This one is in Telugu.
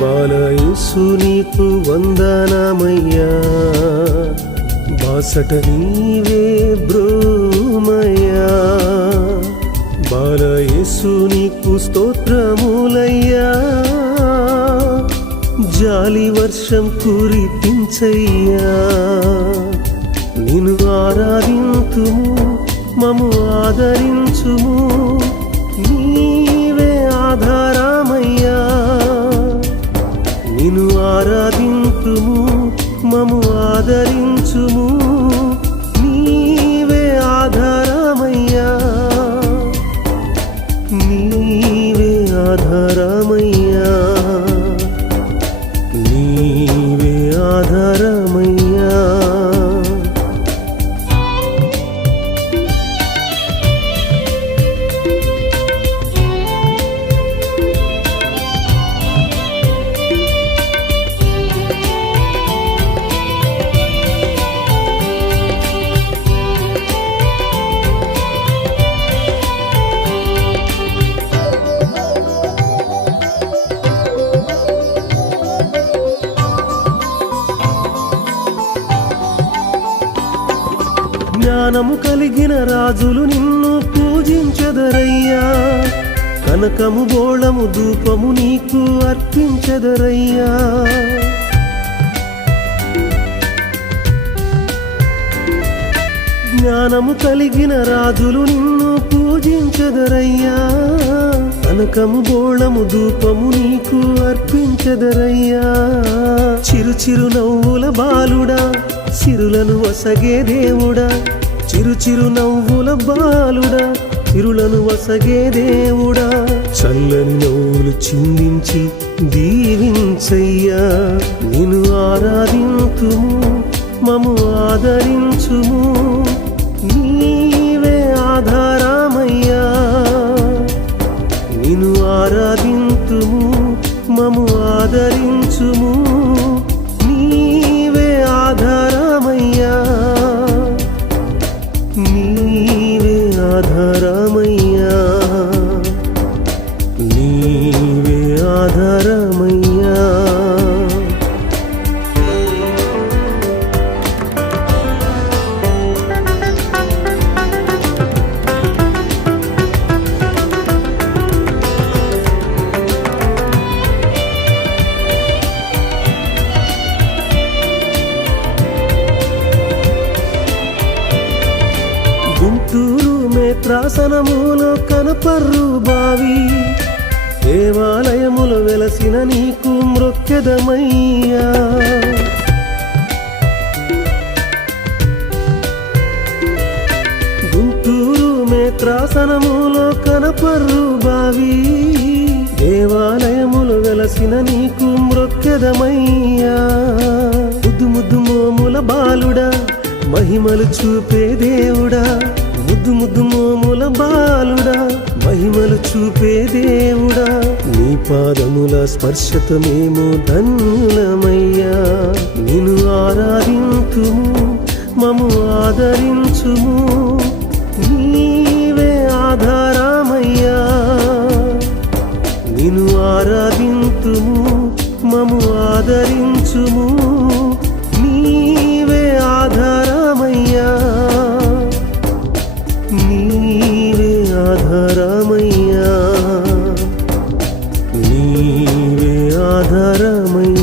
బాలయేసు నీకు వందనమయ్యా. బాసట నీవే బ్రోమయ్యా బాలయేసు నీకు స్తోత్రములయ్యా. జాలి వర్షం కురిపించయ్యా. నిన్ను ఆరాధింతుము మము ఆదరించుము. జ్ఞానము కలిగిన రాజులు నిన్ను పూజించదరయ్యా. కనకము బోళము ధూపము నీకు అర్పించదరయ్యా. జ్ఞానము కలిగిన రాజులు నిన్ను పూజించదరయ్యా. కనకము బోళము ధూపము నీకు అర్పించదరయ్యా. చిరు చిరు నవ్వుల బాలుడా సిరులను వసగే దేవుడా. చిరు చిరు నవ్వుల బాలుడా చిరులను వసగే దేవుడా. చల్లని నవ్వులు చిందించి దీవించయ్యా. నిన్ను ఆరాధింతుము మము ఆదరించుము. ఆధారమయ్యా నీవే ఆధారమయ్యా. గుంటూరు త్రాసనములో కనపర్రు బావి. దేవాలయములో వెలసిన నీకు మృక్కెదమయ్యా. గుంటూరు మేత్రాసనములో కనపర్రు బావి. దేవాలయములు వెలసిన నీకు మృక్కెదమయ్యా. ముద్దు ముద్దు మోముల బాలుడా మహిమలు చూపే దేవుడా. ముద్దు ముద్దు మో మహిమలు చూపే దేవుడా? నీ పాదముల స్పర్శతో మేము ధన్యులమయ్యా. నిన్ను ఆరాధింతుము మము ఆదరించుము. నీవే ఆధారమయ్యా. నిన్ను ఆరాధింతుము మము ఆదరించుము. ఆధారమయ్యా నీవే ఆధారమయ్యా